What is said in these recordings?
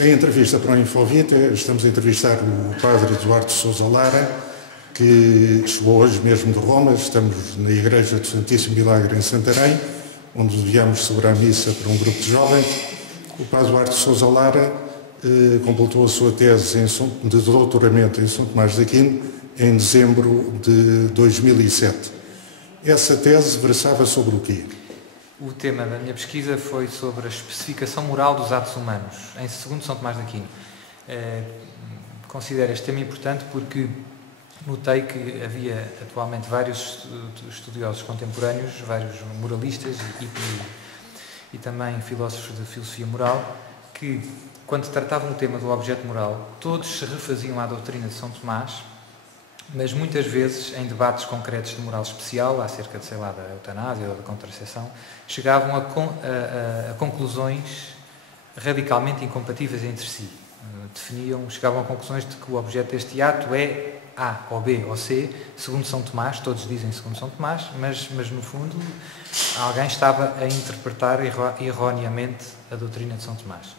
Em entrevista para o Infovit, estamos a entrevistar o padre Eduardo Sousa Lara, que chegou hoje mesmo de Roma. Estamos na Igreja do Santíssimo Milagre em Santarém, onde viemos celebrar a missa para um grupo de jovens. O padre Eduardo Sousa Lara completou a sua tese de doutoramento em São Tomás de Aquino em dezembro de 2007. Essa tese versava sobre o quê? O tema da minha pesquisa foi sobre a especificação moral dos atos humanos, segundo São Tomás de Aquino. Considero este tema importante porque notei que havia atualmente vários estudiosos contemporâneos, vários moralistas e também filósofos de filosofia moral, que, quando tratavam o tema do objeto moral, todos se refaziam à doutrina de São Tomás, mas muitas vezes, em debates concretos de moral especial, acerca de, da eutanásia ou da contracepção, chegavam a conclusões radicalmente incompatíveis entre si. Chegavam a conclusões de que o objeto deste ato é A ou B ou C, segundo São Tomás, todos dizem segundo São Tomás, mas no fundo alguém estava a interpretar erroneamente a doutrina de São Tomás.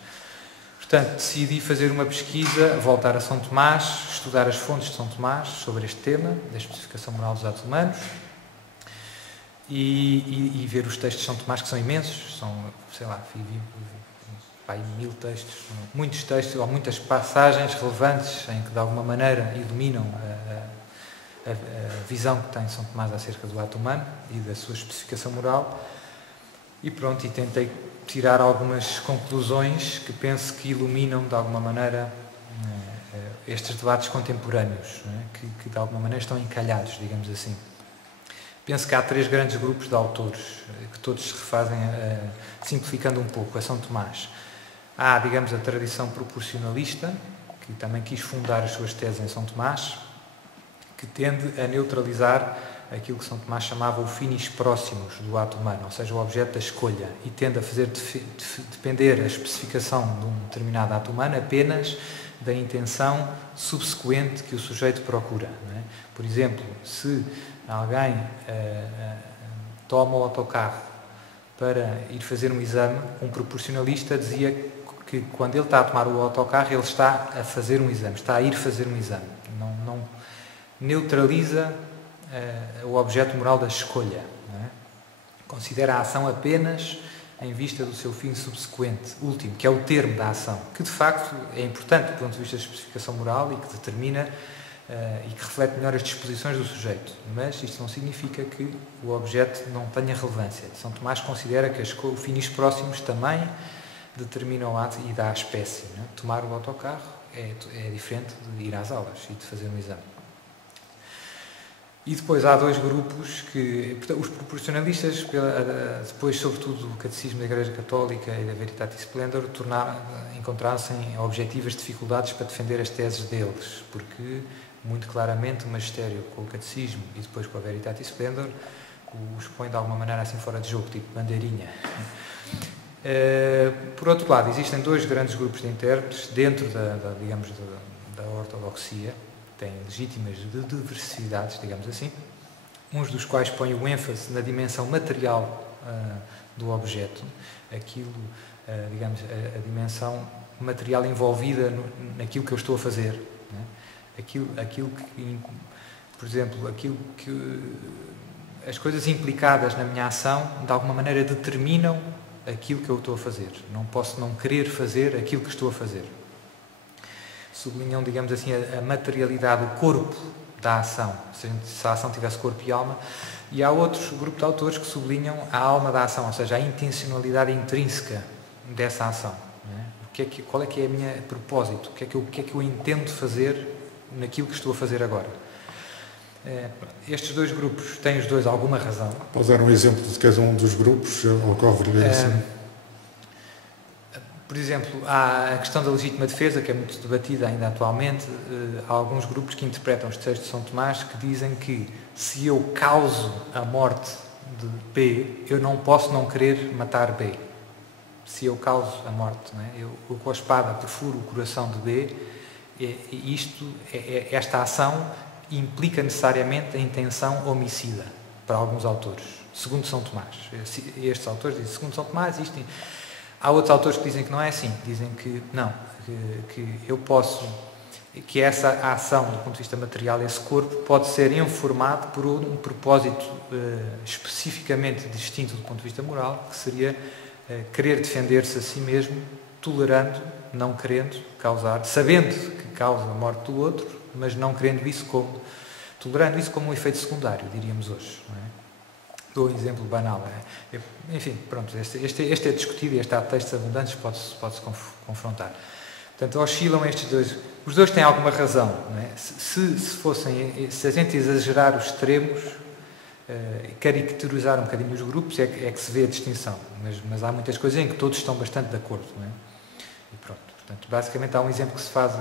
Portanto, decidi fazer uma pesquisa, voltar a São Tomás, estudar as fontes de São Tomás sobre este tema, da especificação moral dos atos humanos, e ver os textos de São Tomás, que são imensos, são, vi 1000 textos, muitos textos, ou muitas passagens relevantes em que, de alguma maneira, iluminam a visão que tem São Tomás acerca do ato humano e da sua especificação moral. E pronto, e tentei tirar algumas conclusões que penso que iluminam, de alguma maneira, estes debates contemporâneos, que de alguma maneira estão encalhados, digamos assim. Penso que há 3 grandes grupos de autores, que todos se refazem, simplificando um pouco, a São Tomás. Há, digamos, a tradição proporcionalista, que também quis fundar as suas teses em São Tomás, que tende a neutralizar aquilo que São Tomás chamava o finis próximos do ato humano, ou seja, o objeto da escolha, e tende a fazer depender a especificação de um determinado ato humano apenas da intenção subsequente que o sujeito procura. Não é? Por exemplo, se alguém toma o autocarro para ir fazer um exame, um proporcionalista dizia que quando ele está a tomar o autocarro, ele está a fazer um exame, está a ir fazer um exame. Não neutraliza o objeto moral da escolha. Não é? Considera a ação apenas em vista do seu fim subsequente, último, que é o termo da ação, que de facto é importante do ponto de vista da especificação moral e que determina e que reflete melhor as disposições do sujeito. Mas isto não significa que o objeto não tenha relevância. São Tomás considera que os finis próximos também determinam o ato e dá a espécie. Não é? Tomar o autocarro é diferente de ir às aulas e de fazer um exame. E depois há 2 grupos que, os proporcionalistas, depois sobretudo do Catecismo da Igreja Católica e da Veritatis Splendor, encontraram-se em objetivas dificuldades para defender as teses deles, porque muito claramente o magistério com o Catecismo e depois com a Veritatis Splendor os põe de alguma maneira assim fora de jogo, tipo bandeirinha. Por outro lado, existem 2 grandes grupos de intérpretes dentro da ortodoxia, têm legítimas diversidades, digamos assim, uns dos quais põem o ênfase na dimensão material do objeto, a dimensão material envolvida naquilo que eu estou a fazer. Né? Aquilo que, por exemplo, as coisas implicadas na minha ação, de alguma maneira, determinam aquilo que eu estou a fazer. Não posso não querer fazer aquilo que estou a fazer. Sublinham, digamos assim, a materialidade, o corpo da ação, se a ação tivesse corpo e alma, e há outros grupo de autores que sublinham a alma da ação, ou seja, a intencionalidade intrínseca dessa ação. Não é? Qual é que é o meu propósito? O que é que eu intento fazer naquilo que estou a fazer agora? Estes 2 grupos têm os 2 alguma razão. Podes dar um exemplo de cada um dos grupos? Ocorre assim? Por exemplo, há a questão da legítima defesa, que é muito debatida ainda atualmente. Há alguns grupos que interpretam os textos de São Tomás que dizem que se eu causo a morte de B, eu não posso não querer matar B. Se eu causo a morte, não é? Eu com a espada perfuro o coração de B, esta ação implica necessariamente a intenção homicida, para alguns autores, segundo São Tomás. Estes autores dizem, segundo São Tomás, Há outros autores que dizem que não é assim, dizem que não, que eu posso, que essa ação do ponto de vista material, esse corpo, pode ser informado por um propósito especificamente distinto do ponto de vista moral, que seria querer defender-se a si mesmo, tolerando, não querendo causar, sabendo que causa a morte do outro, mas não querendo isso tolerando isso como um efeito secundário, diríamos hoje. Não é? Dou um exemplo banal. Enfim, pronto, este é discutido e este há textos abundantes, pode-se confrontar. Portanto, oscilam estes dois. Os dois têm alguma razão. Não é? Se a gente exagerar os extremos, caricaturizar um bocadinho os grupos, é que se vê a distinção. Mas há muitas coisas em que todos estão bastante de acordo. Não é? E pronto. Portanto, basicamente há um exemplo que se faz,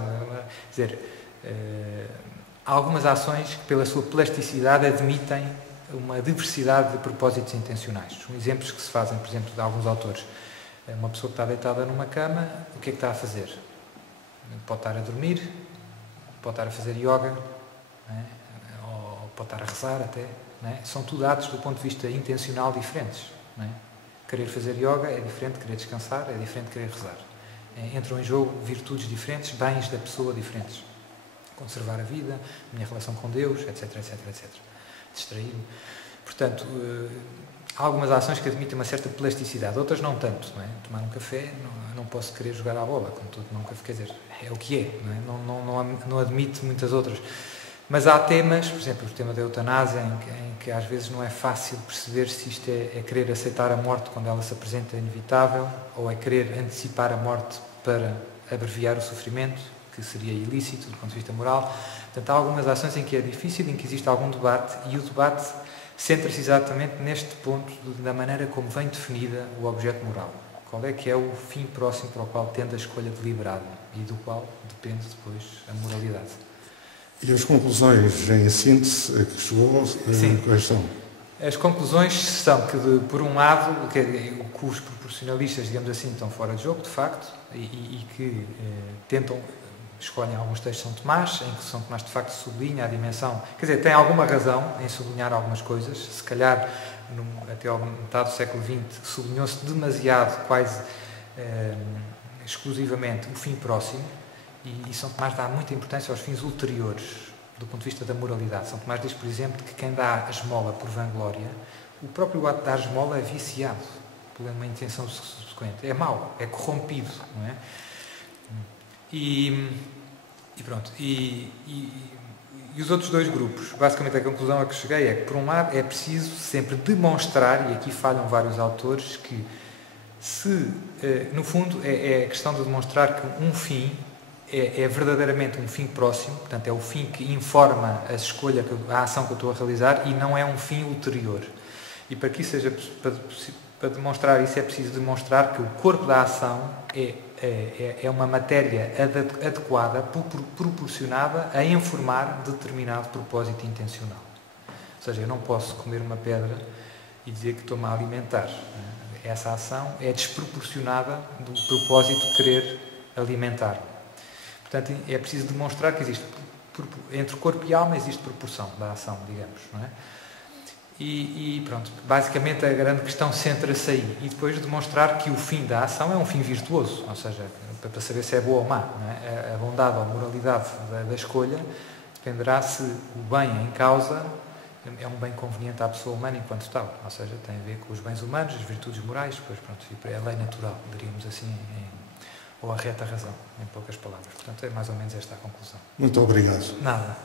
há algumas ações que, pela sua plasticidade, admitem uma diversidade de propósitos intencionais. São exemplos que se fazem, por exemplo, de alguns autores. Uma pessoa que está deitada numa cama, o que é que está a fazer? Pode estar a dormir, pode estar a fazer yoga, não é? Ou pode estar a rezar até. Não é? São tudo atos do ponto de vista intencional diferentes. Não é? Querer fazer yoga é diferente de querer descansar, é diferente de querer rezar. Entram em jogo virtudes diferentes, bens da pessoa diferentes. Conservar a vida, a minha relação com Deus, etc, etc, etc. Distrair-me. Portanto, há algumas ações que admitem uma certa plasticidade, outras não tanto. Não é? Tomar um café, não posso querer jogar à bola, como todo tomar um café, quer dizer, é o que é, não é? Não admite muitas outras. Mas há temas, por exemplo, o tema da eutanásia, em que às vezes não é fácil perceber se isto é querer aceitar a morte quando ela se apresenta inevitável, ou é querer antecipar a morte para abreviar o sofrimento, que seria ilícito do ponto de vista moral. Portanto, há algumas ações em que é difícil, em que existe algum debate, e o debate centra-se exatamente neste ponto da maneira como vem definida o objeto moral. Qual é que é o fim próximo para o qual tende a escolha deliberada e do qual depende depois a moralidade. E as conclusões, em síntese, a que chegou, quais são? As conclusões são que, por um lado, que os proporcionalistas, digamos assim, estão fora de jogo, de facto, e que escolhem alguns textos de São Tomás, em que São Tomás, de facto, sublinha a dimensão. Quer dizer, tem alguma razão em sublinhar algumas coisas. Se calhar, até ao metade do século XX, sublinhou-se demasiado, quase exclusivamente, o fim próximo, e São Tomás dá muita importância aos fins ulteriores, do ponto de vista da moralidade. São Tomás diz, por exemplo, que quem dá a esmola por vanglória, o próprio ato de dar a esmola é viciado por uma intenção subsequente. É mau, é corrompido, não é? E pronto. E os outros dois grupos, basicamente a conclusão a que cheguei é que, por um lado, é preciso sempre demonstrar, e aqui falham vários autores, que no fundo, é a questão de demonstrar que um fim é verdadeiramente um fim próximo, portanto, é o fim que informa a escolha, a ação que eu estou a realizar, e não é um fim ulterior. E para que isso seja, para demonstrar isso, é preciso demonstrar que o corpo da ação é uma matéria adequada, proporcionada a informar determinado propósito intencional. Ou seja, eu não posso comer uma pedra e dizer que estou-me a alimentar. Essa ação é desproporcionada do propósito de querer alimentar. Portanto, é preciso demonstrar que existe, entre corpo e alma, existe proporção da ação, digamos, não é? E pronto, basicamente a grande questão centra-se aí. E depois demonstrar que o fim da ação é um fim virtuoso, ou seja, para saber se é boa ou má. Não é? A bondade ou a moralidade da escolha dependerá se o bem em causa é um bem conveniente à pessoa humana enquanto tal. Ou seja, tem a ver com os bens humanos, as virtudes morais, depois pronto, é a lei natural, diríamos assim, ou a reta razão, em poucas palavras. Portanto, é mais ou menos esta a conclusão. Muito obrigado. Nada.